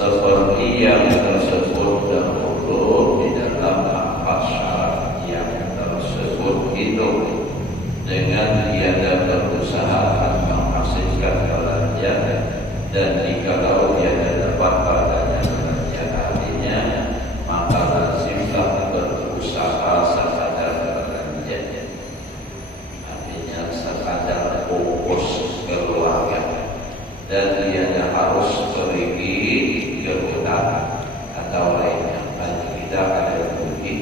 seperti yang tersebut dahulu di dalam empat syarat yang tersebut itu, dengan tiada berusaha menghasilkan kelancaran, dan jikalau tiada dapat padanya kelancaran hatinya, maka lazimlah berusaha sekadar kelancaran, artinya sekadar fokus keluarga, dan tiada harus pergi ke hutan atau lainnya. Bagi kita ada bukti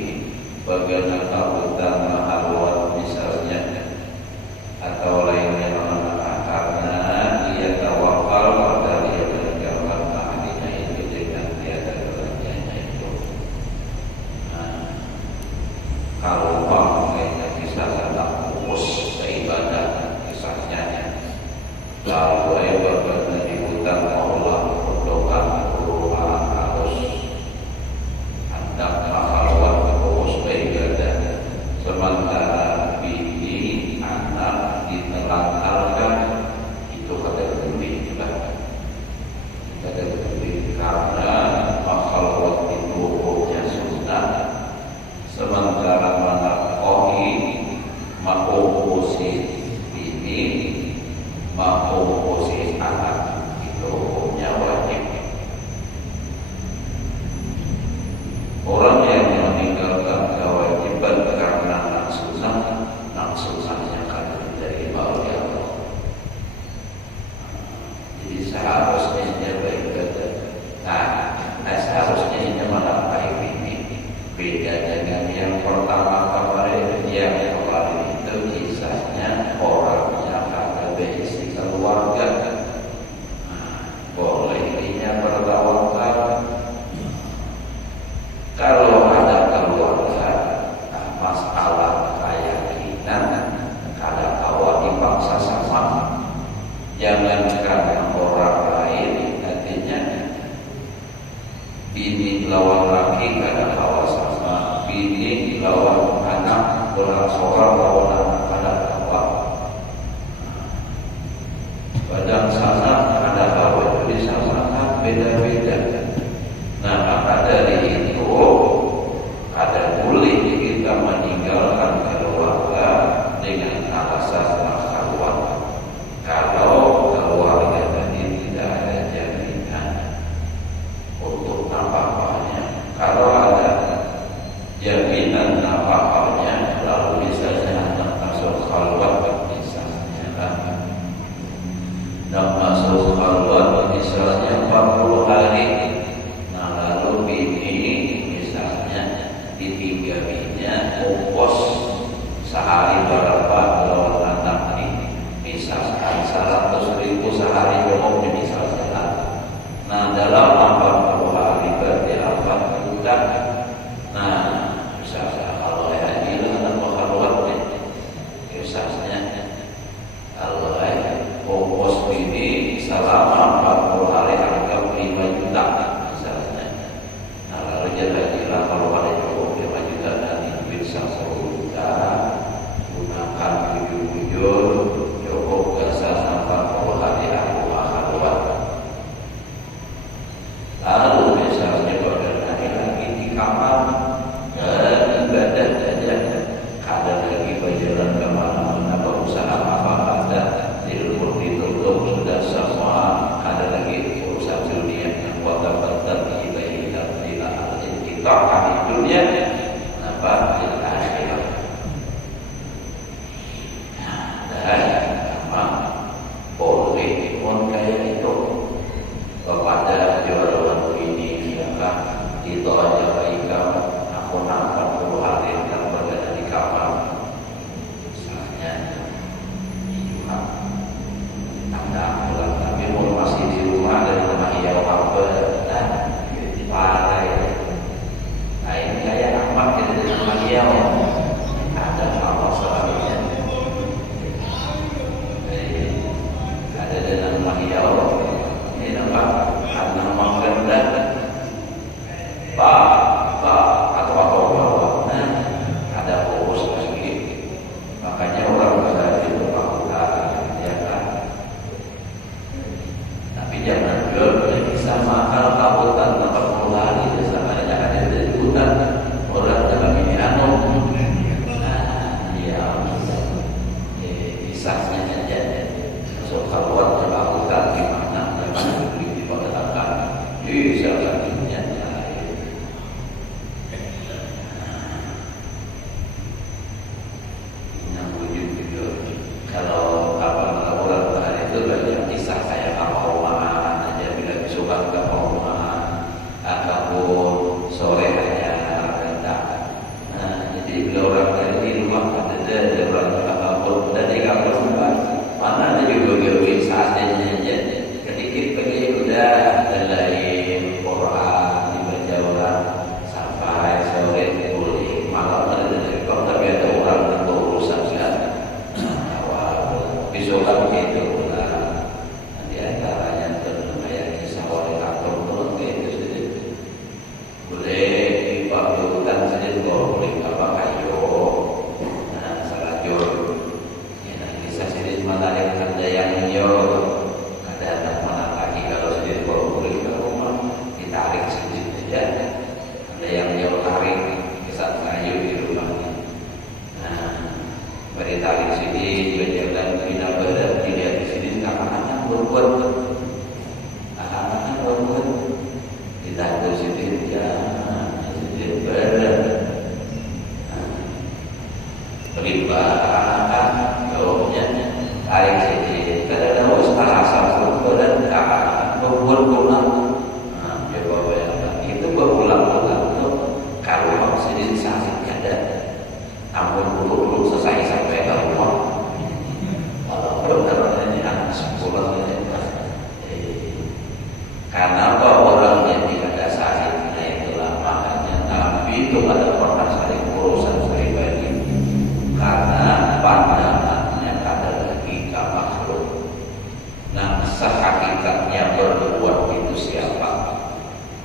bagaimana hutan mahalwat misalnya atau lainnya, karena dia tawakal pada dia meninggalkan ahlinya itu dengan tiada kelancarannya itu. Kalau makanya bisa datang fokus ke ibadah kisahnya, lalu berada di hutan maulah berdoa harus hendak mahalwat fokus ke ibadah, sementara bini anak ditelantarkan, itu kata lebih juga kata lebih, karena mahalwat itu hukumnya sunnah, sementara menafkahi makoposi ini makoposi anak itu hukumnya wajib. Orang yang meninggalkan kewajiban karena nafsunya akan menjadi bahagia Allah. Jadi seharusnya dia beribadah. Seharusnya ini menafkahi ini. Beda dengan yang pertama kemarin, yang kemarin itu kisahnya orangnya ada basic keluarga. Boleh dia bertawakal. Kalau ada keluarga, masalah keyakinan, kada kawa dipaksa sama. Jangankan orang lain, artinya bini lawan laki kada kawa sama, bini lawan anak, orang seorang lawan anak kada kawa. Badan sana kada kawa, jadi sama beda-beda. Nah, maka dari itu ada boleh kita meninggalkan keluarga dengan alasan riba jawabnya tarik saja kadang-kadang ustaz asal itu dan berulang-ulang coba bayangkan itu berulang-ulang tuh kalau sedilisasi ada ampun dulu selesai sampai ke rumah kalau benar-benarnya anak sekolah karena apa orang yang tidak ada sahihnya itulah makanya Nabi itu ada pernah saling urusan pribadi karena pandangannya ada logika makhluk. Nah, sehakikatnya berbuat itu siapa?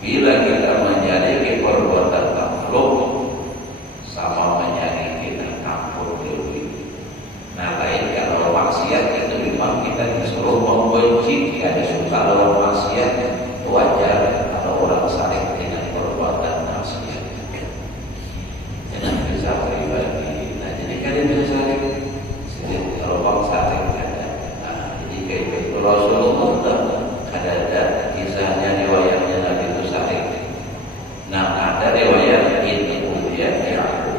Bila kita menjadi perbuatan makhluk sama menjadi kita ampun lebih. Nah, lain kalau maksiat itu memang kita disuruh membenci, tidak suka lawan maksiat wajar kalau orang saling dengan perbuatan maksiat. Jangan bisa pribadi. Nah, jadi kalian bisa saling kalau bangsa saling ada. Nah, jadi kayak Rasulullah ada kisahnya riwayatnya Nabi itu saling. Nah, ada riwayat ini kemudian aku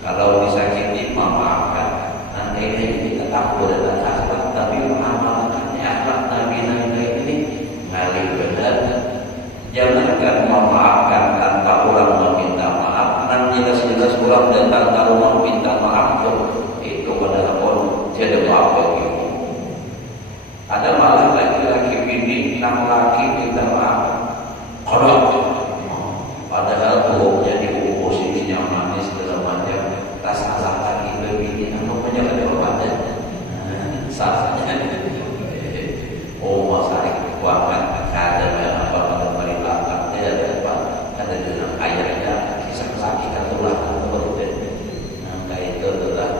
kalau disakiti memaafkan. Nanti ini tetap dan akhlak tapi mengamalkannya akhlak Nabi ini ngalih benar. Jangankan memaafkan tanpa orang meminta maaf. Nanti jelas-jelas orang datang ke rumah minta maaf itu pada pun tidak apa gitu. Ada malah laki-laki bini enam laki minta maaf. Padahal tubuhnya di posisinya manis dalam macam tas asal lagi bini atau punya kejawaban sasanya masalah keuangan ada apa ada dalam ayatnya kisah kesakitan tulah nah itu adalah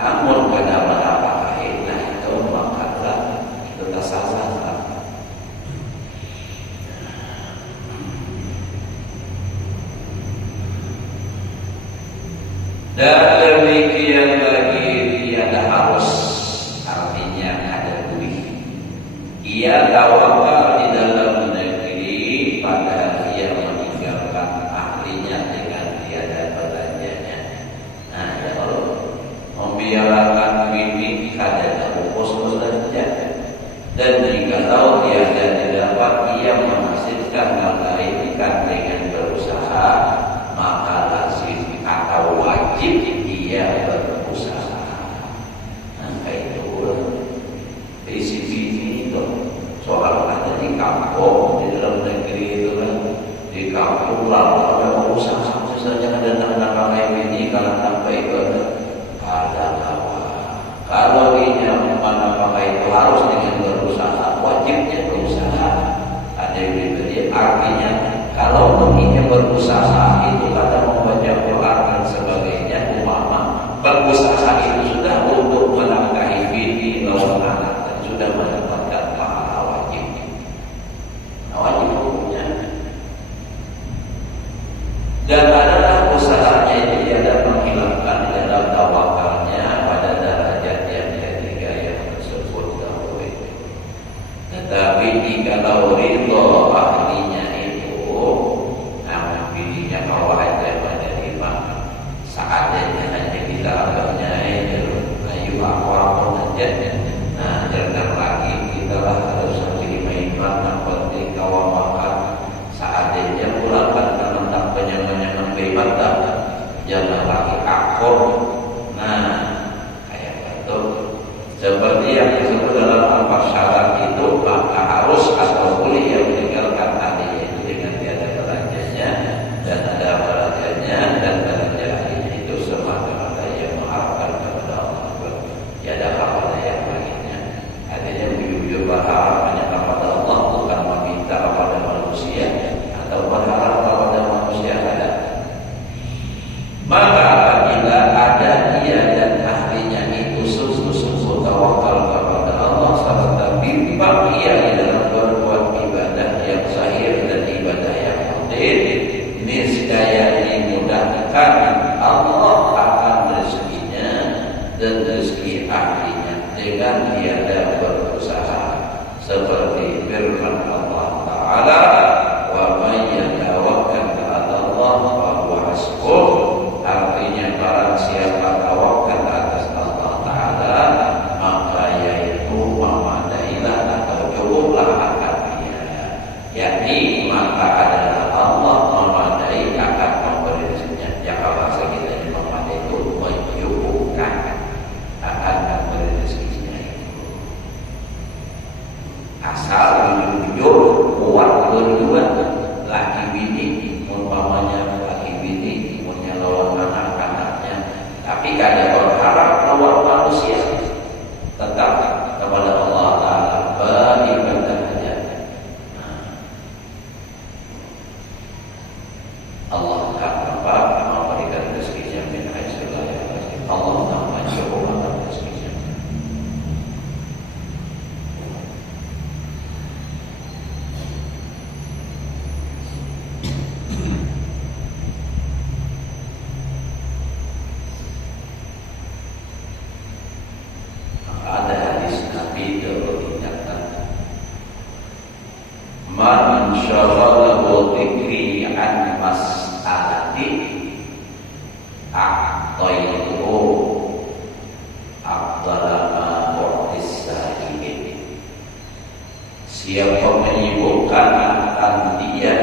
amun pada apa nah itu maka itu salah dan demikian lagi tiada harus artinya ada duit ia tawakal di dalam negeri padahal ia meninggalkan ahlinya dengan tiada belanjanya. Nah, kalau membiarkan bini ada fokus saja dan jikalau tiada didapat ia menghasilkan melainkan dengan berusaha maka lazim atau wajib ia berusaha. Nah, itu dari sisi itu soal ada di kampung di dalam negeri itu kan di kampung lalu ada usaha saja ada tanda pakai ini kalau sampai ke ada kalau ini mana pakai itu harus dengan berusaha wajibnya berusaha ada yang diberi artinya kalau ini berusaha itu kata membaca Quran dan sebagainya umama berusaha itu sudah untuk menafkahi bini lawan anak dan sudah mendapatkan pahala wajib hukumnya dan adalah usahanya itu ada menghilangkan dalam tawakalnya pada derajat yang ketiga yang tersebut dahulu itu. Tetapi jikalau ridho ahlinya itu namun bininya kalau aja menerima seadanya hanya kita agaknya ayo apa-apa saja. Nah, jangan lagi kita lah harus menerima iman yang penting kawal makan seadanya pulangkan tentang penyaman-nyaman beribadah jangan lagi akur. Nah, kayak itu seperti yang disebut dalam al-fasyarat itu maka harus atau boleh yang meninggalkan hadiah itu dengan tiada belanjanya dan ada belanjanya dan belanja hadiah itu semata-mata yang mengharapkan kepada Allah tiada kepada yang lainnya. Adanya bujur berharap hanya kepada Allah bukan meminta kepada manusia atau berharap kepada manusia ada. Maka apabila ada dia dan ahlinya itu sungguh-sungguh tawakal kepada Allah serta bimbang ia di dalam berbuat ibadah yang sahih dan ibadah yang batin, niscaya dimudahkan Allah akan rezekinya dan rezeki ahlinya dengan tiada berusaha seperti firman Allah Ta'ala wa may yatawakkal 'ala Allah fa huwa hasbuh. Artinya barang siapa tawakal kada berharap lawan manusia, tetap kepada Allah Ta'ala beribadah saja. Allah akan memberikan rezeki yang min haitsu la yahtasib. Allah akan mencukupkan rezeki. Ada hadis Nabi yang mengingatkan, man syaghalahu dzikri an mas'alati a'taitu afdala ma u'tis sa'ilin. Siapa menyibukkan akan dia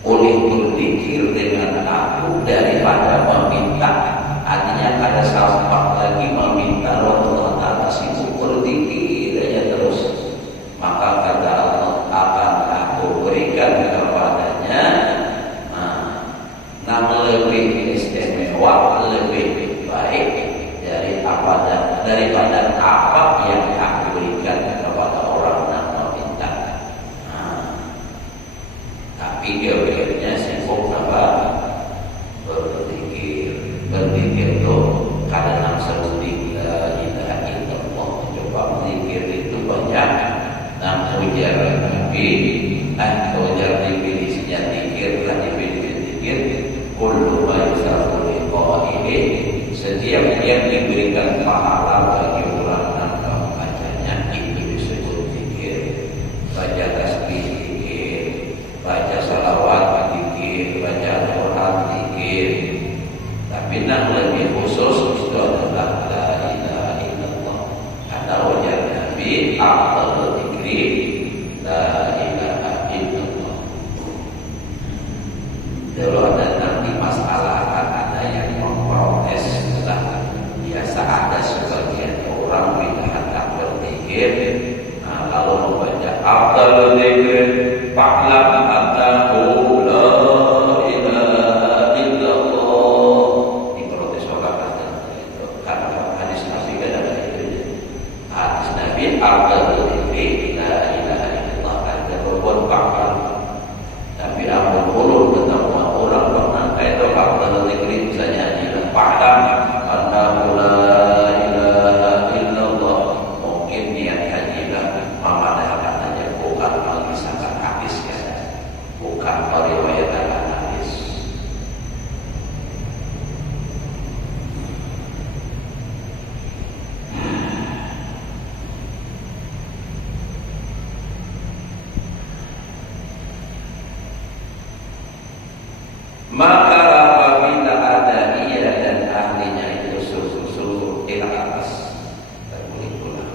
oleh berzikir dengan aku daripada meminta, artinya ada sampah lagi meminta Allah Ta'ala, sibuk berzikir aja terus, maka kata Allah akan aku berikan kepadanya lebih istimewa, lebih baik daripada apa yang aku berikan kepada orang yang meminta. Tapi dia sibuk apa? Berzikir itu kadang sebutin la ilaha illallah. Coba berzikir itu banyak. Nah, ujar Nabi, ujar definisinya zikir, zikir kullu ma yusafu li qaili, setiap yang diberikan pahala bagi orang yang membacanya itu disebut zikir. Baca tasbih zikir, baca salawat zikir, baca Al-Quran zikir. Tapi yang lebih khusus itu adalah la ilaha illallah. Karena ujar Nabi, afdalul dzikri la ilaha illallah. Dulu ada nanti masalah ada yang memprotes, biasa ada sebagian orang bila hendak berzikir, kalau membaca afdalul dzikri fa'lam annahu la ilaha illallah. Diprotes orang itu karena hadis Nabi kan ada itu. Hadis Nabi afdalul dzikri la ilaha illallah, ada berbuat fa'lam. Tapi apa boleh ketemu orang pernah itu afdalul dzikri misalnya adalah fa'lam annahu la ilaha illallah. Mungkin niat haji lah memandangkan aja, bukan mengisahkan hadis ya, bukan meriwayatkan hadis. Maka apabila ada ia dan ahlinya itu susu ila atas terguling-guling.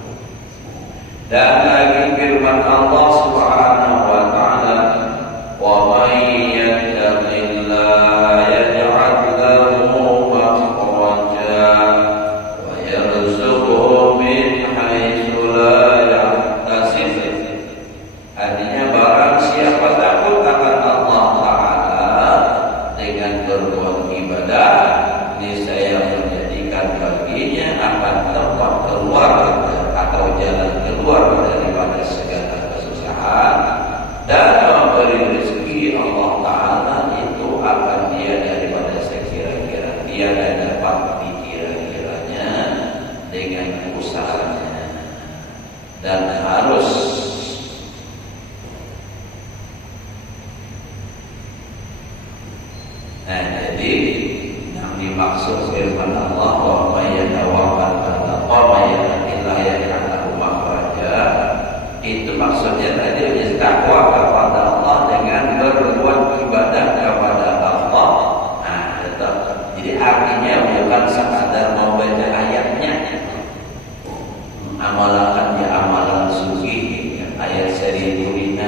Dan lagi firman Allah Subhanahu wa taala, wa may yattaqillaha yaj'al lahu makhraja wa yarzuqhu min haitsu la yahtasib. Artinya barang siapa takut akan Allah Ta'ala dengan berbuat ibadah, niscaya menjadikan baginya akan tempat keluar atau jalan keluar daripada segala kesusahan, dan memberi rezeki Allah Ta'ala itu akan dia daripada sekira-kira dia dapat dikira-kiranya dengan usahanya. Dan harus jadi yang dimaksud firman Allah wa may yatawakkal 'ala Allah wa yattaqillaha yaj'al lahu makhraja, itu maksudnya tadi bertakwa kepada Allah dengan berbuat ibadah kepada Allah. Tetap. Jadi artinya bukan sekadar membaca ayatnya, amalan dia amalan suci, ayat 1000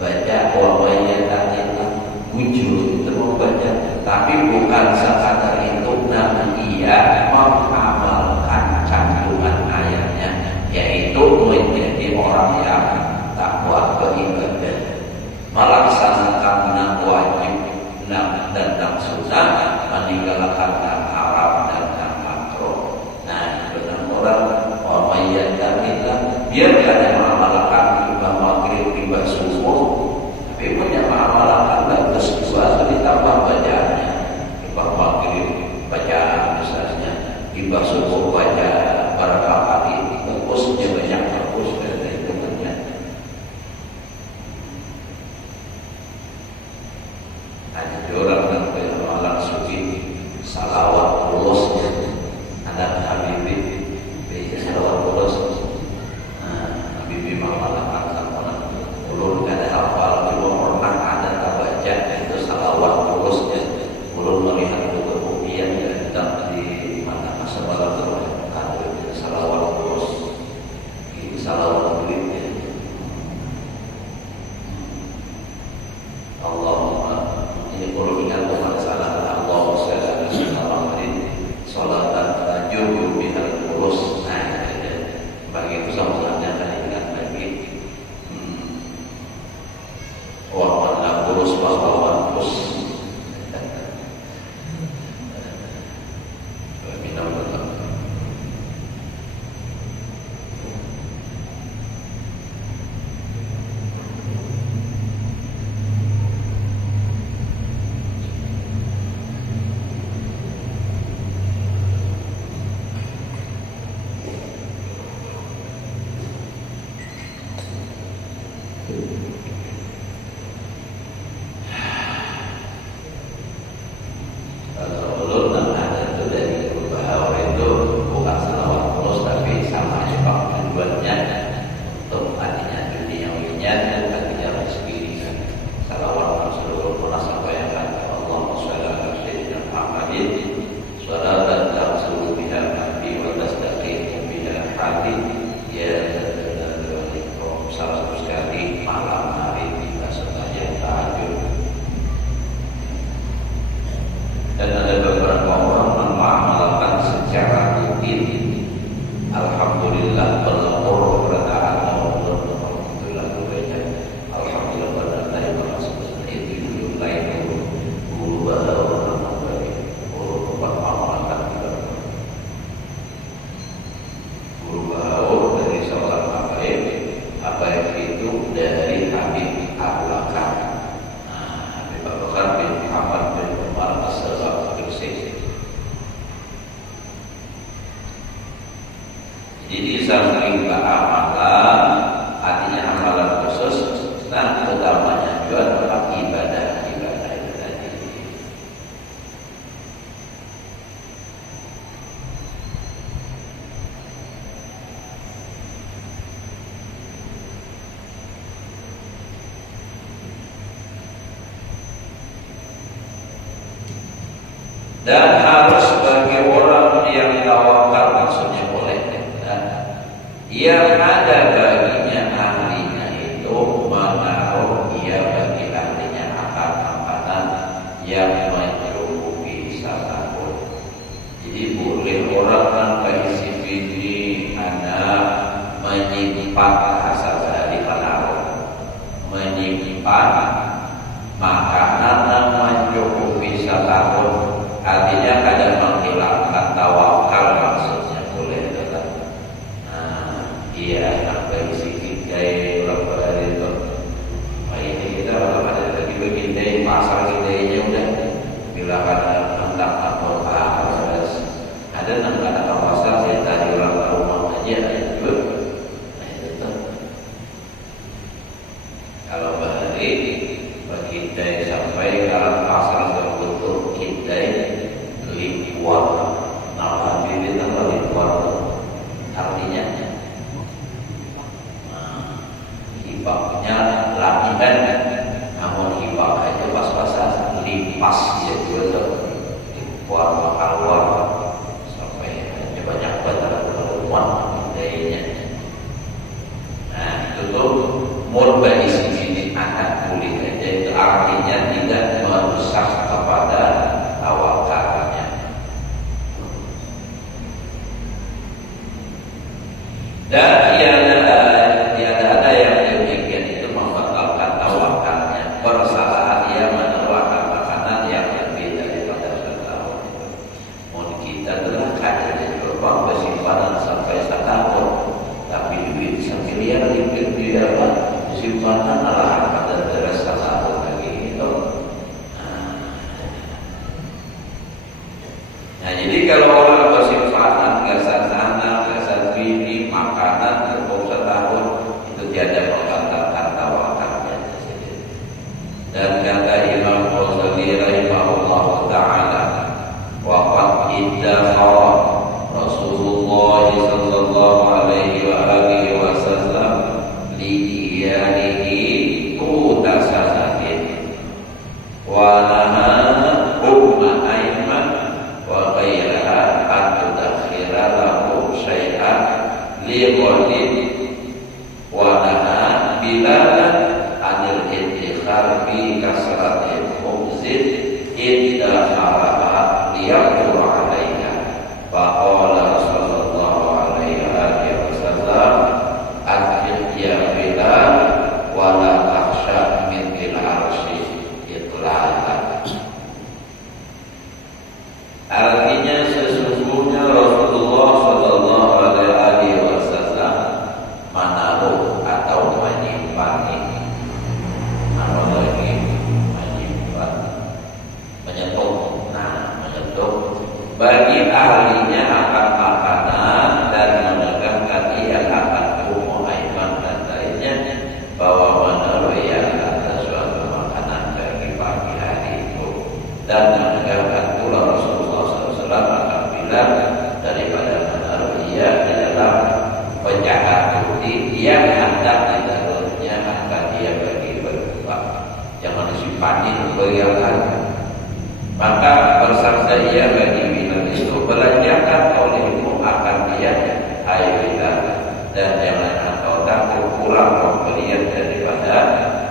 baca wa may yattaqillaha wujud itu membaca, tapi bukan sekadar itu, namun ia mengamalkan kandungan ayatnya, yaitu menjadi orang yang takwa beribadah, melaksanakan yang wajib dan sunnah, meninggalkan yang haram dan Dia tidak hanya mengamalkan tiba maghrib, tiba subuh, tapi punya mengamalkan bagus dua ditambah bacaannya. Tiba maghrib baca misalnya, tiba subuh baca berapa kali, bagusnya banyak bagus dari temannya. Ada orang yang beramalan suci, salawat tulus, ada Habibie, salawat tulus. Habibie mengamalkan sama ulun ada hafal, belum pernah ada tak baca itu salawat tulusnya. Ulun melihat kemudian dan di mana masalah ada salawat tulus, ini salawat duitnya. Allahumma ini perlu ingat masalah Allah salatan tajur bihal tulus. Nah, bagi itu sama saja kan ingat lagi. Wa qad tulus wa tulus. Minum betul. Kalau ulun ada itu dari bahwa itu bukan salawat tulus tapi sama juga tujuannya untuk artinya duniawinya bukan tidak rezeki. Salawat seluruh munasabahan Allah Subhanahu wa taala Muhammadin salatan langsung biha nabi wa tasdaqin biha hadi ya salah satu sekali malam hari kita sembahyang tahajud. Dan ada beberapa orang mengamalkan secara rutin. Alhamdulillah berlapor kepada Allah. Alhamdulillah kepada Alhamdulillah pada Allah Rasulullah itu hidup lain guru bahwa orang baik guru mengamalkan guru bahwa dari seorang apa itu dari Habib Abu Bakar. Habib Abu Bakar bin Muhammad bin Umar As-Sabah Bersih. Jadi samping amalan, artinya amalan khusus, nah utamanya juga adalah ibadah itu tadi. Dan harus bagi orang yang tawakal maksudnya boleh yang ada baginya ahlinya itu menaruh ia bagi ahlinya akan makanan yang mencukupi satu. Jadi boleh orang tanpa isi ini anak menyimpan asal dari menaruh menyimpan makanan yang mencukupi satu. Artinya kadang menghilangkan tawakal maksudnya boleh tetap. Iya, sampai isi kita berapa itu. Ini kita kalau ada lagi begini pasar kita udah bila ada tentang apa harus ada nggak ada pasar saya tadi orang rumah aja itu. Itu kalau balik kita sampai ke pasar tertutup kita limpah, nama diri tanpa limpah artinya hibahnya latihan, namun hibah aja pas-pasan limpas dia juga limpah keluar sampai banyak banget perempuan lainnya. Nah itu tuh murba isi sini akan pulih aja itu artinya tidak merusak kepada tawakalnya. Dan tiada ada yang demikian itu membatalkan tawakalnya. Bersalah dia menawarkan makanan yang lebih daripada setahun. Mungkin kita telah kaya di lubang bersimpanan sampai setahun, tapi duit sampai Faqala sallallahu alaihi wasallam, "Aqim ya Bilal wa la takhsha min al-arsy itlaqan." Artinya sesungguhnya Rasulullah sallallahu alaihi wasallam menaruh atau menyimpan, apalagi menyimpan, menyetok, bagi ahlinya akan makanan dan menegakkan ia akan umum aiman dan lainnya, bahwa menaruh ia ada suatu makanan bagi pagi hari itu, dan menegakkan pula Rasulullah SAW akan bilang daripada menaruh ia di dalam penjahat putih yang hendak ditaruhnya akan dia bagi berdua, jangan disimpan beriakan. Maka bersabda ia bagi Bilal itu, belanjakan olehmu akan dia, hai Bilal, dan jangan engkau takut kurang pemberian daripada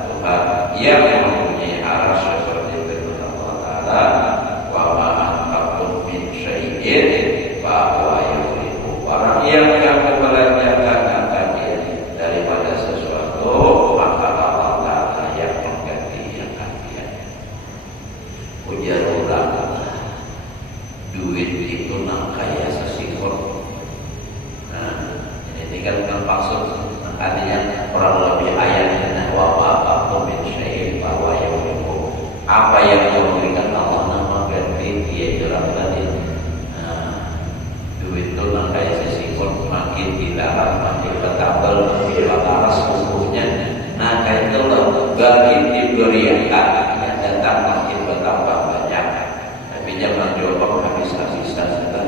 Tuhan yang mempunyai arah seperti firman Allah Ta'ala, wa ma anfaqtum min syai'in fa huwa yukhlifu. Orang yang membelanjakan akan dia daripada sesuatu, maka Allah Ta'ala yang menggantikan dia. Ujar ulama, duit itu nak kaya sesikor. Nah, ini tinggal maksud, artinya orang lebih ayatnya, wa ma'akum min syai'in bahwa yuhibbu. Apa yang memberikan Allah nama ganti dia jelas tadi. Duit itu nak kaya sesikor, makin dilarang, makin bertambah, makin laras umurnya. Nah, kaya itu bagi diberikan, yang datang makin bertambah banyak. Tapi jangan jawab habis-habisan saja.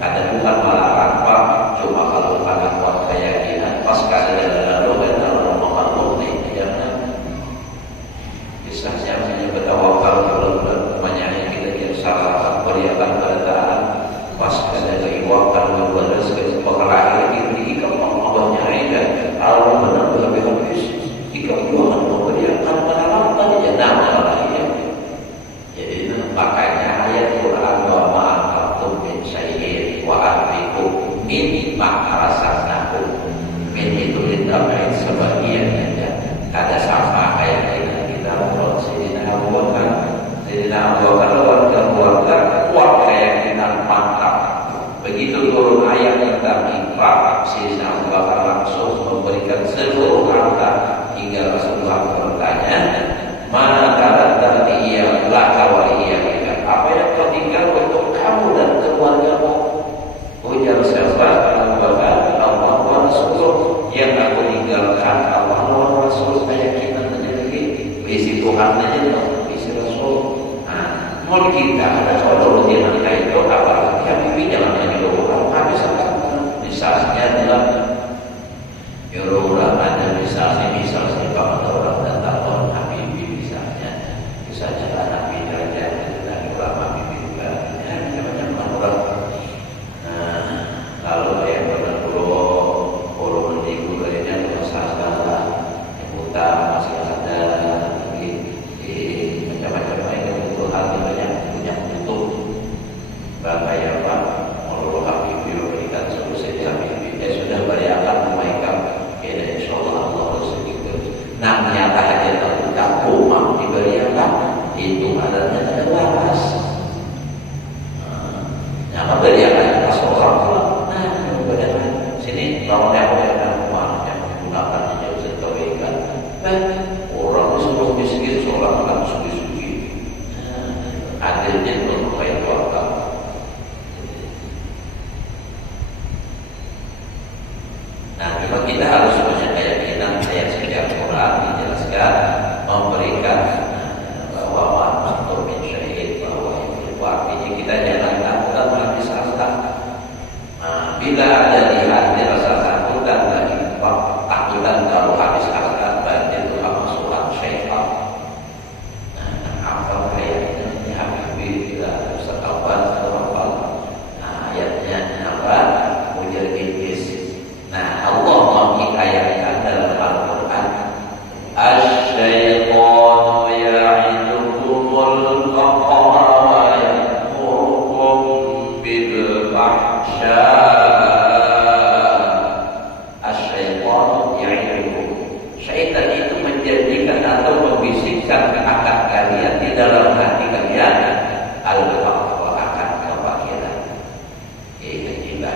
Ada bukan malah apa, cuma kalau pada kuat keyakinan pas keadaan lalu dan kalau makhluk ini jangan. Bisa siapnya bertawakal bulan-bulan banyak kita yang salah beriakan beritaan pas keadaan keiwakan berbulan sekali pengelahir ini kalau Allahnya ada Allah benar lebih habis jika jualan memberiakan menalam tadi jangan malah ya. Jadi makanya ayat Quran wa ma'akum min syai'in wa anfiqu min ma'arasakum min itu ditambahin sebagian aja. Ada sama kayak kita menurut Sayyidina Abu Bakar. Sayyidina Abu Bakar keluarga kuat kayak kita mantap. Begitu turun ayat tentang infak, Sayyidina Abu Bakar langsung memberikan seluruh harta hingga Rasulullah bertanya, mana kata dia laka wa iya, apa yang kau tinggal untuk kamu dan keluargamu? Ujar siapa? Abu Bakar, Allah wa Rasul. Yang aku tinggalkan Allah wa Rasul, keyakinan saja lagi. Isi Tuhan saja, isi Rasul. Nah, mau kita ada kalau dia nanti itu apa? Ya bibi jangan hanya doa. Habis apa? Misalnya dalam Eropa ada misalnya kalau orang datang orang Habibie misalnya anak bidanya dan ulama Habibie juga ya macam-macam orang. Kalau yang orang mendikul lainnya masalah yang utang masih ada macam-macam lain itu hal banyak punya butuh bangkai apa mau Habibie berikan solusi Habibie sudah beriakan mereka kena insyaallah Allah sedikit. Nah ternyata aja tak rumah diberiakan itu adanya ada waras. Nah beriakan pas orang pulang. Nah beriakan sini kalau dia beriakan rumah yang menggunakan jauh setawaikan. Orang disuruh miskin seorang akan sugi-sugi. Adilnya untuk baik keluarga. Nah, memang kita harus punya keyakinan ayat sejak Quran dijelaskan memberikan bahwa ma'akum min syai'in bahwa itu artinya kita jangan takut habis harta. Bila ada di hati rasa takutan dan infak, takutan kalau habis harta berarti itu kemasukan syaitan. Apa ayatnya? Ya Habibie bila setabat atau ayatnya apa? Ujar iblis. Nah, Allah menghikayatkan dalam Al-Quran, asy-syaitanu ya'idukumul faqra wa ya'murukum bil Asy-syaitanu ya'idukum. Syaitan itu menjanjikan atau membisikkan akan kalian di dalam hati kalian al-faqr, akan kefakiran. Gila,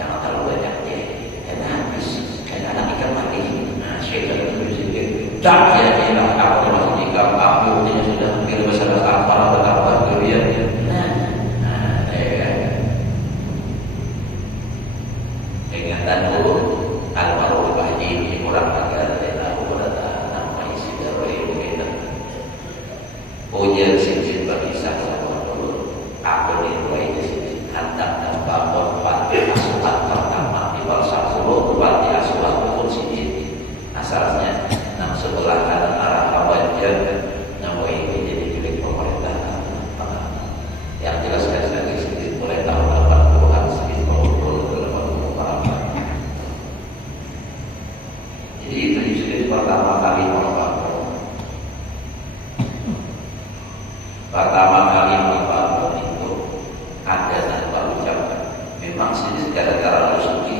jangan terlalu banyak ya. Karena habis, karena anak ikan mati. Nah, syaitan itu bisikin. Tak ya, bilang aku masih jika aku sudah hampir besar-besar para betapa durian. Ingatan dulu almarhum Haji ini kurang agar aku berada nama isi daroi kita. Ujian sisi bagi sama dulu. Aku diruai di sini hantar dan bangun pati asuhan pertama di bawah 10 pati asuhan pun sini. Asalnya nang sebelah kanan arah Kabanjar nama ini jadi milik pemerintah. Yang jelas lagi sedikit mulai tahun 80-an sedikit jadi itu disini pertama kali membangun itu ada tanpa ucapan. Memang sini gara-gara rezeki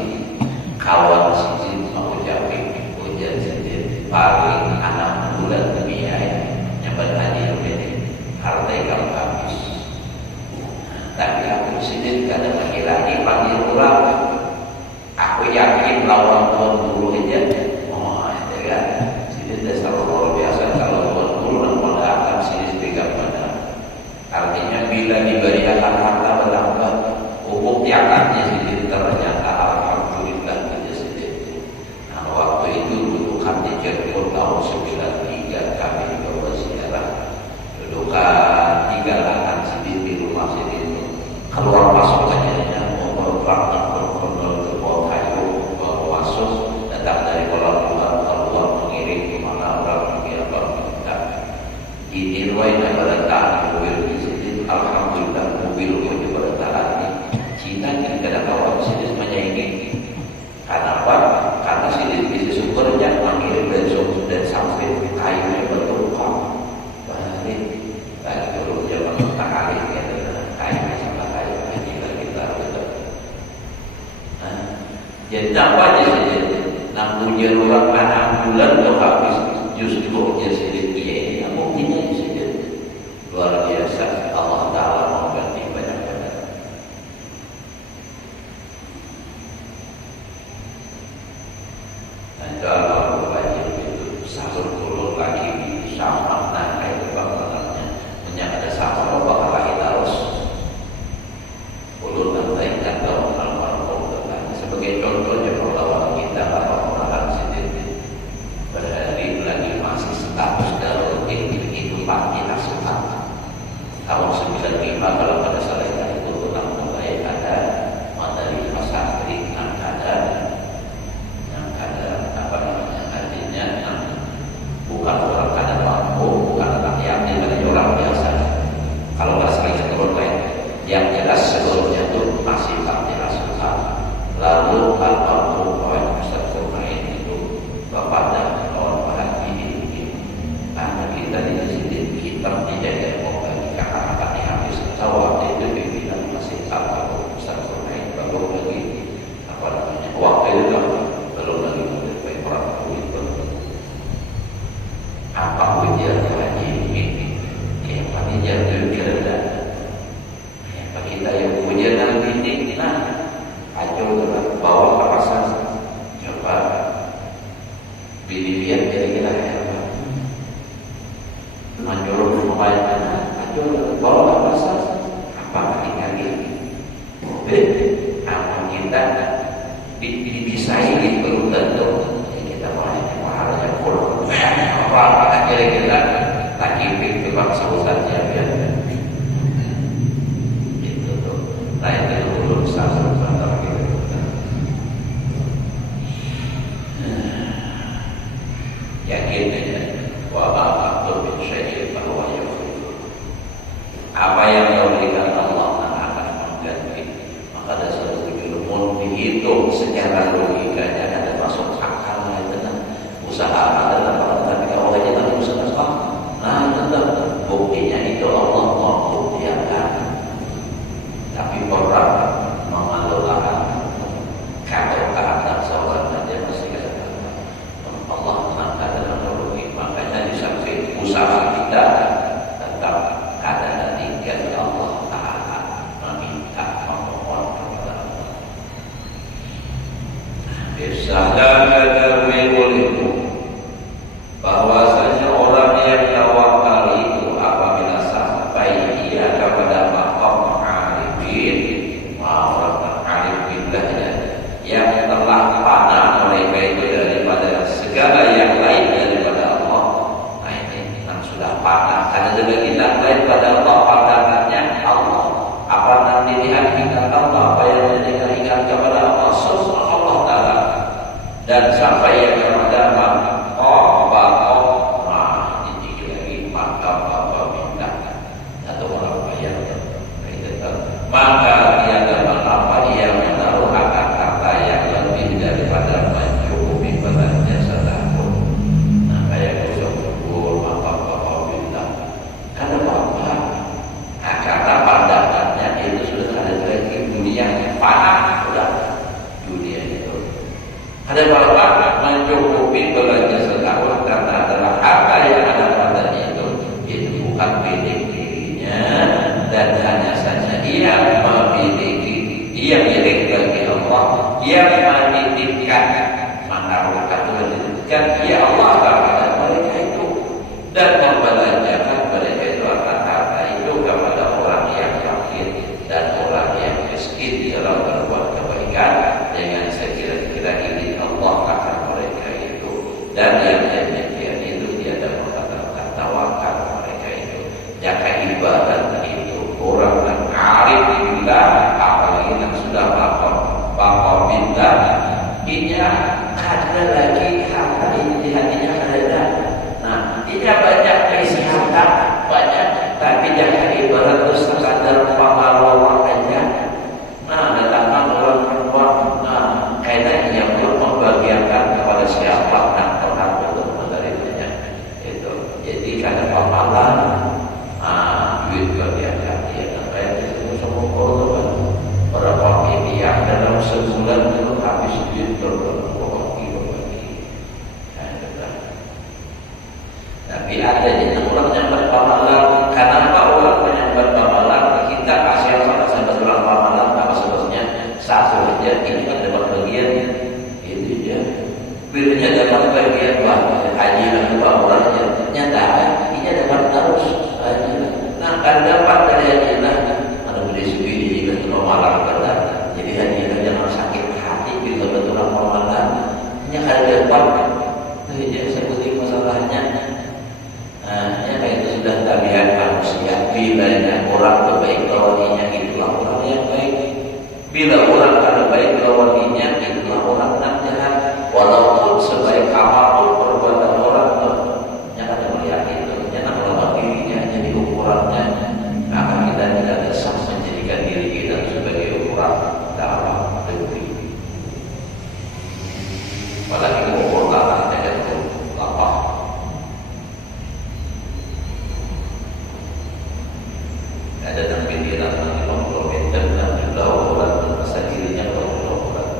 kawan sini mau ucapin ujian sini paling 6 bulan lebih ya nyabat hadir ini harta kamu habis. Tapi aku sini kadang lagi panggil orang. Aku yakin lawan tuan dulu aja. Sini dasar luar biasa kalau tuan guru dan pada akan sini sepegang pada. Artinya bila diberi akan harta bertambah, hukum tiakannya sini ternyata alhamdulillah saja sini. Nah waktu itu dudukan di Cirebon tahun 93 kami di bawah sejarah. Dudukan 3 lahan sini di rumah sini keluar masuk saja motor truk dan ke bawah kayu bawa masuk datang dari kolam keluar mengirim kemana orang pergi apa minta ini ruangnya bertahan mobil di sini alhamdulillah mobil punya bertahan ini Cina tidak ada kawan sini semuanya ini karena apa? Karena sini bisa sumbernya mengirim dan sampai kayunya bertukar balik dulu zaman kali kayunya sama kayu ini lagi taruh jadi apa aja saja nampunya orang 6 bulan udah habis justru dia sedikit ini mungkin aja saja luar biasa Allah Ta'ala mau ganti banyak-banyak. Dan kalau banyak itu satu turun lagi di sama kayak bangunannya ada sama bapak lagi terus ulun nanti kan kalau sebagai contohnya perlawanan kita orang sendiri berhari lagi masih status dalam kehidupan kita suka tahun 95 kalau pada saat itu telah mulai ada materi pasantri yang ada apa namanya artinya yang bukan orang kada mampu bukan anak yatim dari orang biasa kalau nggak sering seluruh lain yang jelas seluruhnya itu masih tak jelas lalu almarhum Ustaz Kurnain itu bapak dan kawan bahan ini karena kita di sini kita tidak mau bagi kakak-kakak yang habis waktu itu pimpinan masih almarhum Ustaz Kurnain belum lagi apa namanya waktu itu belum lagi menjadi orang itu apa ujian haji ini yang panitia itu kira-kira yang kita yang ujian nanti ini ajo bawa perasaan coba dilihat kira-kira menyuruh membayar ajo bawa perasaan apa kita ini apa kita dibisai belum tentu kita pahalanya kurang apa kira-kira lagi pikir bangsa saja ya itu tuh lain dari ulun sastra yakin aja wabah bin syahid bahwa apa yang kau berikan Allah akan mengganti maka dasar ilmu dihitung secara logikanya ada masuk akal benar usaha adalah tapi kalau aja nanti usaha nah tetap buktinya itu Allah mau buktikan tapi orang dan sampai yang kepada maqam. Nah, ini lagi maqam minta atau orang bayar. Maka dia dapat apa dia menaruh kata-kata yang lebih daripada mencukupi badannya setahun. Nah, kayak syukur maqam minta. Karena apa? Nah, karena pandangannya itu sudah ada lagi dunia yang fana, sudah dunia itu. Ada apa? Mencukupi belanja setahun karena adalah harta yang ada padanya itu bukan milik dirinya dan hanya saja ia memiliki, ia milik bagi Allah, ia menitipkan, menaruhkan Tuhan dititipkan, ya Allah kepada mereka itu dan membelanjakan mereka itu akan harta itu kepada orang yang fakir dan orang yang miskin dalam berbuat kebaikan dengan sekira-kira ini Allah akan mereka itu dan yang demikian itu tiada mengatakan tawakal mereka itu jaka ibadat itu orang yang arif billah apalagi yang sudah bapak minta inya ada lagi harta ini di hatinya ada. Nah, inya banyak isi harta banyak tapi jaka ibadat itu sekadar pengaruh aja. Nah, datangkan orang perempuan. Nah, kayaknya yang belum membagiakan kepada siapa dan orang belum menerimanya. Itu. Jadi karena pamalan, duit bagiakan dia dan kayak itu semua korban. Berapa miliar dalam sebulan itu habis duit berapa kilo bagi. Tapi ada jadi orang yang berpamalan. Kenapa orang yang berpamalan? Kita kasih sama orang pamalan apa sebetulnya satu aja ini kan dapat bagian itu dia pilihnya dapat bagian haji atau umrahnya nyata ini dapat terus haji. Nah kan dapat dari haji lah ada beli sebiji jika itu pamalan benar jadi haji jangan sakit hati bila betul pamalan nya ada dapat itu dia sebutin masalahnya. Nah ya kayak itu sudah tabiat manusia bila orang terbaik lawannya itulah orang yang baik. Bila orang ada baik lawannya itulah orang yang jahat. Walaupun sebaik apapun perbuatan orang yang ada melihat itu jangan melawan dirinya jadi ukurannya. Maka kita tidak bisa menjadikan diri kita sebagai ukuran dalam negeri. Apalagi ukur tanah dengan lapang. Ada dalam pikiran nanti mengkomentar dan juga orang merasa dirinya orang.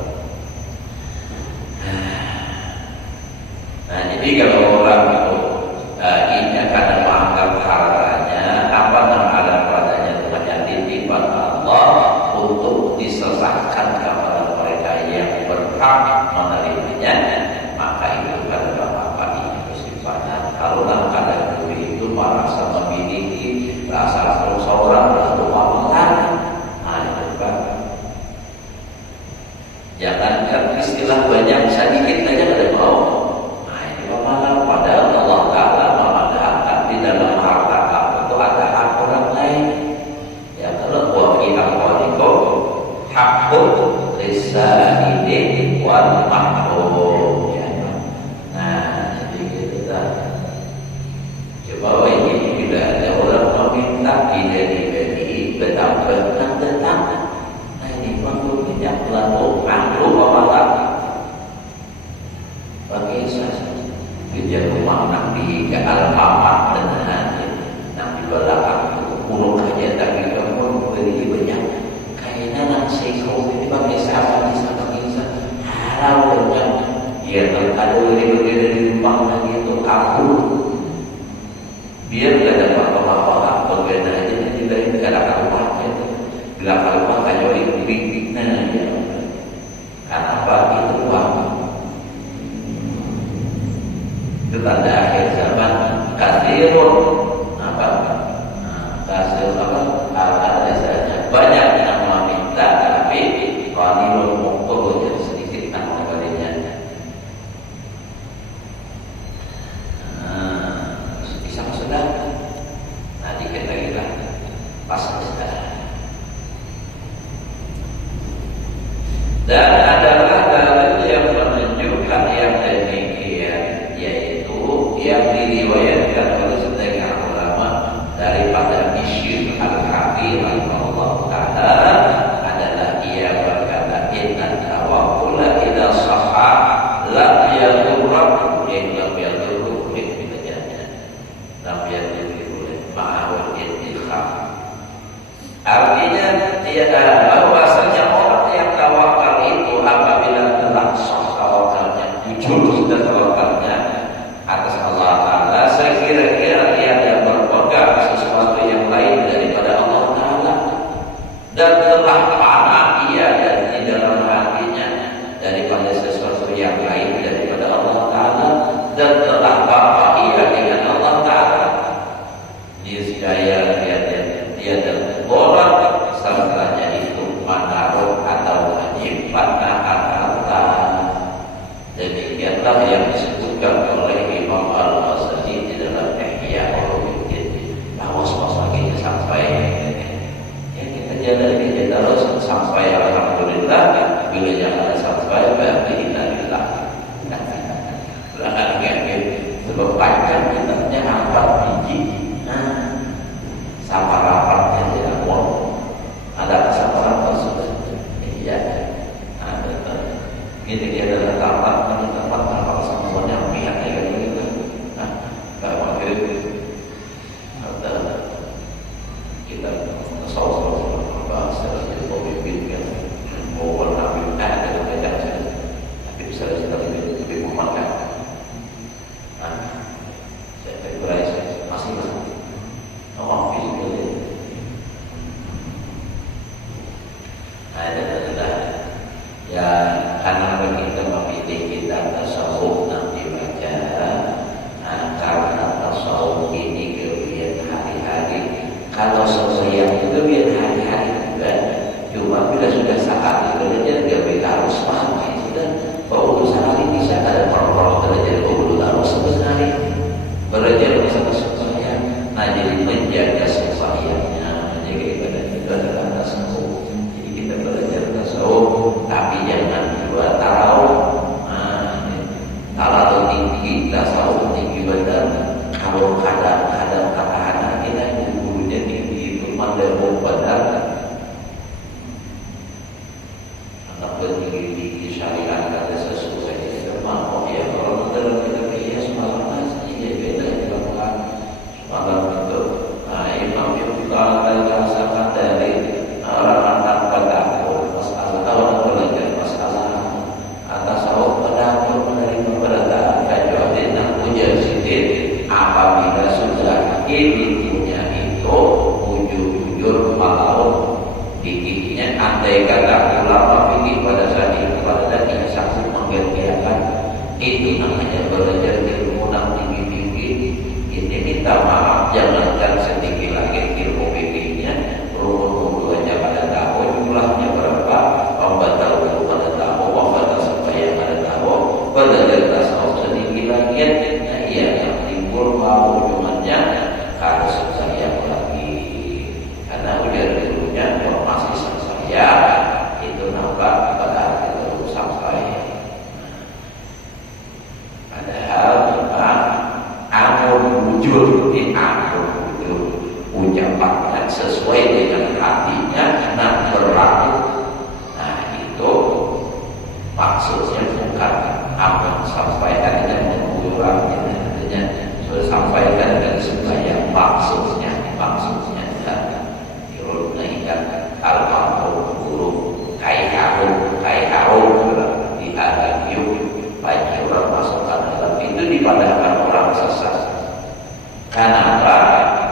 Nah jadi kalau orang itu ini karena menganggap hartanya apa yang ada padanya itu titipan Allah untuk disesahkan kepada mereka yang berhak menerimanya maka itu kan apa ini sifatnya. Kalau dalam keadaan itu merasa memiliki rasa seorang atau pamalan, itu kan. Jangankan istilah banyak sedikit aja ada mau. Ini pamalan padahal Allah Taala memandangkan di dalam harta kamu itu ada hak orang lain. Ya kalau wa fi amwalikum haqqun lis-sa'ili wal mahrum. Nah, jadi gitu kan. Coba ini bila ada orang meminta tidak diberi betapa. Nah ini perlu tidak lalu pemalas bagi saya kerja rumah nanti ke Alfamart dan nanti belakang buruk aja tapi kamu beri banyak kayaknya nasi kau ini bagi sama harap banyak ya kalau dari rumah lagi itu kabur biar tidak ada apa-apa berbeda aja tidak ini kadang rumahnya bila kalau kayu ini nah ya karena apa itu uang itu tanda akhir zaman kasirun apa kasir apa ada saja banyak yang meminta tapi qalilun muqtul jadi sedikit amalnya. Bisa sudah nanti kita pas sudah dan adalah dalil yang menunjukkan tentang yang demikian, yaitu yang diriwayatkan oleh setengah ulama daripada Bishr al-Hafi rahimahullah taala adalah ia berkata, inna tawakkula idza sahha lam yadurru illa yadurru bil jannah lam yadurru ma'al ittikhaf. Artinya bahwasanya orang yang tawakal itu apabila telah sah tawakalnya, jujur sudah tawakalnya atas Allah Ta'ala, sekira-kira dia yang berpegang sesuatu yang lain daripada Allah Ta'ala dan telah panah ia dan di dalam hatinya daripada sesuatu yang lain daripada Allah Ta'ala dan telah bapa ia dengan Allah Ta'ala, niscaya dia dan orang setelahnya itu manaruh atau menyimpan harta. Demikianlah yang disebutkan oleh Imam Al-Ghazali di dalam Ihya Ulumuddin, bahwa sosok ini sampai ya kita jalani kita terus sampai alhamdulillah, bila jangan sampai berarti innalillah. Berangkat dengan sebab panjang kitabnya 4 biji. Sama rapatnya tidak mau ada kesalahan tersebut. Iya, gitu dia adalah tempat semuanya pihak kayak gitu. Bahwa kita selalu bahasa dari pemimpin yang mau nabi ada beda, tapi bisa kita lebih memakan. Saya berani masih orang pilih ya, karena kita memilih kitab tasawuf nanti baca, karena tasawuf ini kemudian hari-hari, kalau sesuai itu biar hari-hari juga, cuma bila sudah saat itu belajar dia harus paham sudah bahwa sehari bisa ada orang-orang belajar bahwa harus sehari belajar bisa sesuai. Nah, jadi menjaga sembahyangnya, menjaga ibadah kita dalam tasawuf. Jadi kita belajar tasawuf, tapi jangan juga tahu. Kalau tinggi tasawuf tinggi benar, kalau kadang-kadang kata-kata kita gurunya tinggi itu mandor benar. Anak tinggi syariat kata sesuai itu mau ya kalau dalam kita ya semalam saja beda dilakukan. Malam itu, Imam Syukran merasakan dari orang-orang pendakwah masalah orang belajar masalah atas awal pendakwah menerima perkataan kecuali nak mujahidin apabila sudah ilmunya itu jujur malau gigihnya, andai kata ulama fikih pada saat itu pada tidak sanggup menggelirkan itu namanya belajar ilmu yang tinggi-tinggi. Ini minta maaf, jangankan sedikit lagi ilmu fikihnya, rumus-rumusnya pada tahu, jumlahnya berapa, pembatal wudu pada tahu, pembatal sembahyang pada tahu, belajar tasawuf sedikit lagi, nah iya yang timbul mau cumannya harus sembahyang lagi, karena udah dulunya kalau masih sembahyang itu nampak pada itu sampai. Padahal memang wujud di akhir itu ucapannya sesuai dengan hatinya, nah berlaku. Nah itu maksudnya bukan amal sampaikan dan mengurangnya, artinya sudah sampaikan dan sembahyang maksudnya dan diurutkan al-mampu guru kaiharu di alam yuk bagi orang masukkan dalam itu dipadahkan orang sesat. Kenapa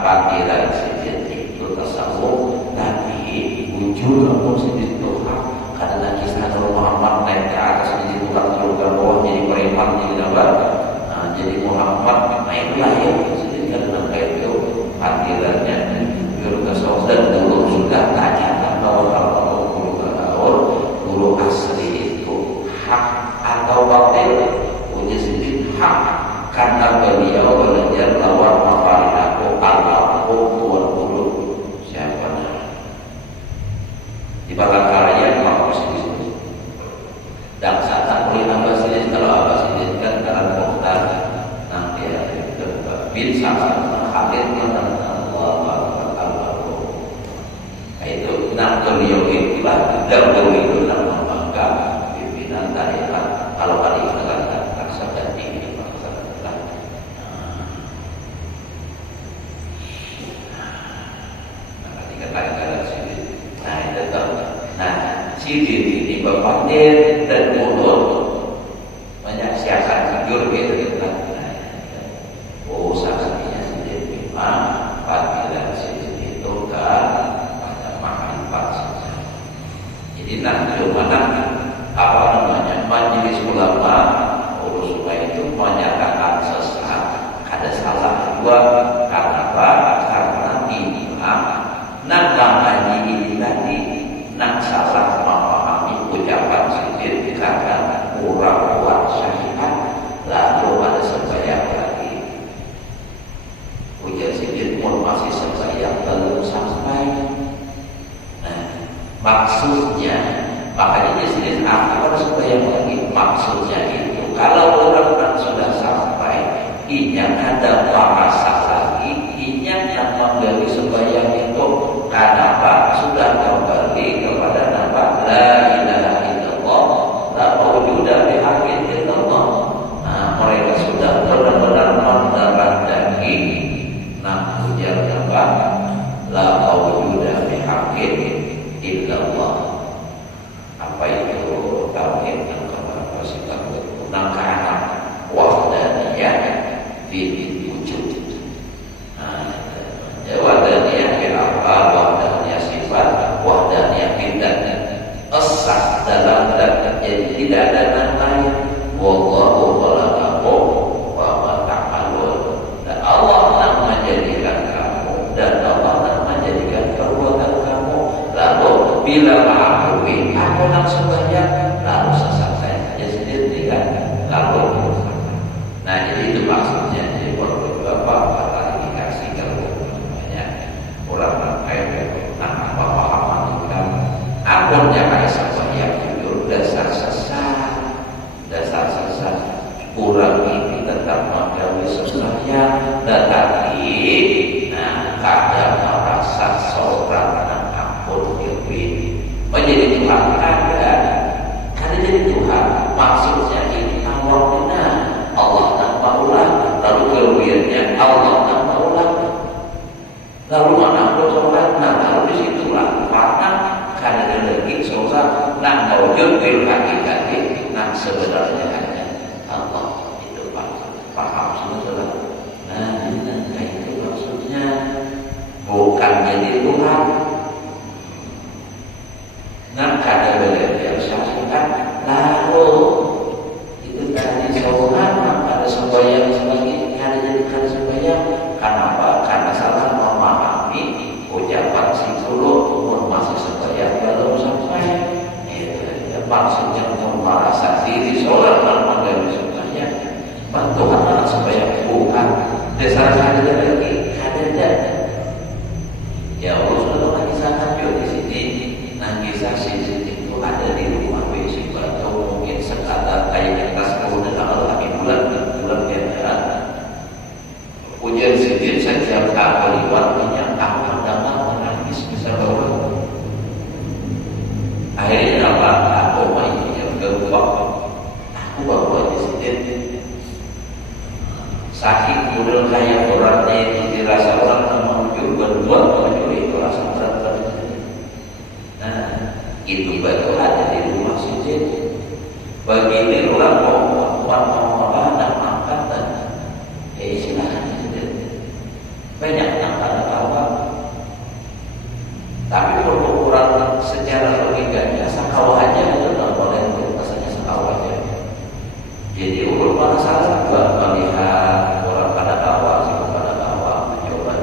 panggilan sejati itu tasawuf nanti wujud atau sejati Tuhan, karena kisah Muhammad naik ke atas menjadi Tuhan turun ke bawah jadi preman jadi dapat. Nah, jadi Muhammad naiklah ya sejati karena itu panggilannya guru tasawuf dan dulu sudah tanyakan bahwa kalau guru asli itu hak atau batil, punya sedikit hak karena beliau belajar lawan mafarinaku al-mampu tuan guru siapa di Palangkaraya mau sedikit dan saat boleh nambah sedikit kalau apa batin dan mulut menyaksikan jujur gitu kan. Oh saksinya sendiri memang apabila sendiri itu kan pada makrifat saja. Jadi nanti mana apa namanya majelis ulama ulama itu menyatakan sesat ada salah juga karena apa? Karena imam nak ngaji ini tadi nak salah memahami ucapan sendiri karena kurang kuat syariat lalu ada sembahyang lagi ujar sendiri pun masih sembahyang belum sampai. Nah maksudnya makanya di sini aku harus sembahyang lagi. Maksudnya itu kalau orang sudah sampai ingat ada bahasa lagi ingat yang memberi sembahyang itu karena apa? Sudah kembali kepada nama la ilaha illallah la mawjuda bihaqqin illallah. Nah mereka sudah benar-benar mendarah daging nah ujar apa? La mawjuda bihaqqin illallah. Apa itu tauhid yang kapasitas penangkaran wahdaniyah fi wujud. Nah, wahdaniyah apa? Wahdaniyah sifat, wahdaniyah bidat. Esah dalam dan jadi tidak ada nama lain. Wallahu khalaqakum wa ma ta'malun. Dan Allah yang menjadikan kamu dan Allah yang menjadikan perbuatan kamu. Lalu bila aku langsung banyak lalu sesat saya saja sendiri kan lalu nah jadi itu maksudnya. Jadi kalau Bapak klarifikasi kalau namanya orang pakai nama pemahaman kita akunnya kayak sesat yang jujur dasar sesat kurang ini tetap menjauhi sebenarnya tetapi nah kadang merasa seorang ampun diri menjadi Tuhan ada karena jadi Tuhan maksudnya ini Allah dan maulah lalu kemudiannya Allah dan maulah lalu mana sholat nah lalu disitulah karena ada lagi sholat nah mawujud bil hakikati nah sebenarnya hanya Allah itu paham sudah. Nah ini itu maksudnya bukan jadi Tuhan. Nah kada belajar syariat lalu itu tadi sholat ada sembahyang sebagai kada jadi kada sembahyang karena apa? Karena salah memahami ucapan si dulu pun masih sembahyang belum sampai. Maksudnya untuk merasa diri sholat dan mengganggu sembahyang Tuhan anak sembahyang bukan dasar kada lagi kada. Ya Allah sudah lagi sangat jauh di sini. Nanti saksi itu ada di rumah besi atau mungkin sekadar kayak kertas kalau dalam lagi bulan biasa ujian sedikit saja kaliwan minyak akan dapat menangis bisa bawa akhirnya apa aku main yang keluar aku bawa di sini sakit mudah kayak orangnya itu dirasa orang menuju berdua menuju itu rasa berat. Nah, itu betul ada di rumah sujud. Begini orang mau dan angkat dan silakan sujud. Banyak yang ada kawan. Tapi kalau orang secara logikanya sakawah aja itu tidak boleh rasanya sakawah aja. Jadi ulun pada salah juga melihat orang pada kawah, siapa pada kawah mencoba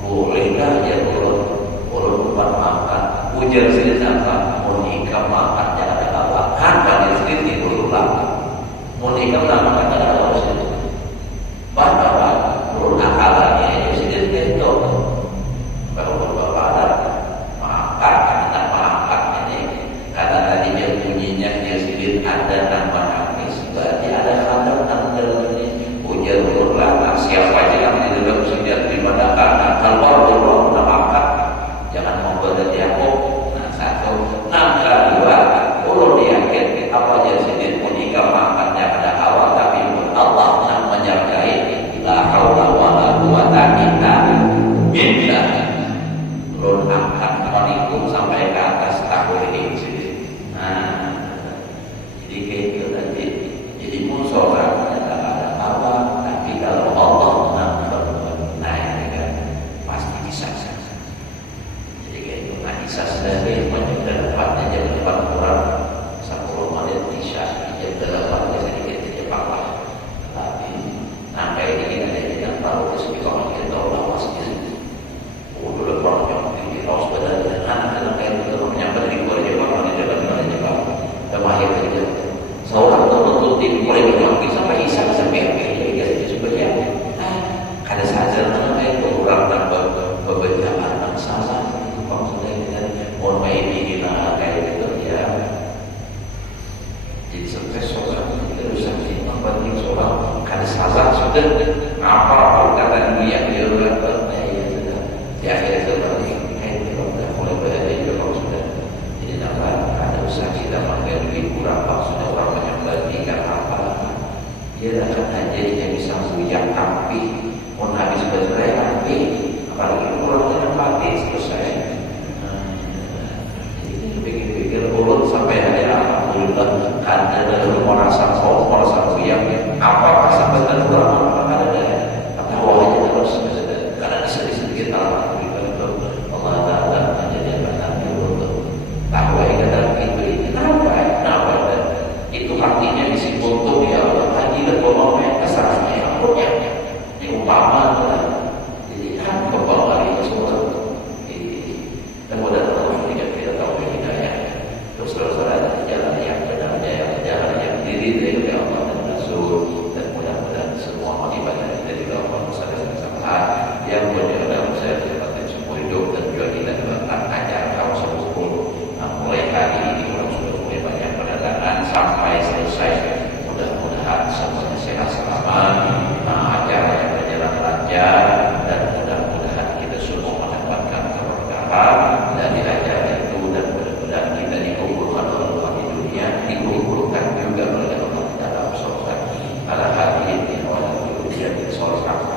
bolehkah ya ulun makan ujar sini apa monika makannya ada kawah kan pada sini dulu lah monika makannya ada kawah sini bahwa ulun akalannya itu sini itu kalau bapak ada makan kita makan ini karena tadi dia bunyinya dia sini ada nama berarti ada kandang dalam ini ujar ulun siapa aja yang di dalam sini daripada kalau ulun makan jangan membuat aku. Nah satu, nah kedua, ulun yakin apa aja sini jika makannya pada awal tapi Allah yang menyertai la haula wala quwata illa billah. Ulun angkat menikung sampai ke atas tahun ini. Nah Jadi sukses sholat terus sampai penting sholat kan salah sudah apa kata dunia dia berapa ya sudah di akhir zaman ini kita mulai berada juga kalau sudah jadi nampak ada usaha kita makan duit kurang sudah orang banyak bagikan apa dia akan hanya yang bisa mengucap tapi mau habis bercerai tapi apalagi orang yang mati selesai. Jadi pikir-pikir urut sampai hari alhamdulillah kan ada merasa yang apa sampai terkurang apa ada atau hanya terus karena sedikit alhamdulillah Allah Taala menjadikan kita untuk tahu dalam itu kenapa itu artinya disebut untuk ya Allah haji dan ngomongnya kesalahannya ampunnya ini umpama jadi kan kebawa itu semua dan mudah-mudahan kita tahu hidayah terus ada jalan yang benar jalan yang diri dari Allah dan Rasul dan mudah-mudahan semua ibadah kita di dalam usaha sama yang dalam saya dapatkan semua hidup dan juga kita dapat ajar kaum sepupu mulai hari ini orang sudah mulai banyak pendatangan sampai selesai mudah-mudahan semuanya sehat selamat acara yang berjalan lancar dan mudah-mudahan kita semua mendapatkan keberkahan dari acara itu dan mudah-mudahan kita dikumpulkan oleh Allah di dunia dikumpulkan juga oleh Allah dalam surga ala hadirin wa ala kulli sholat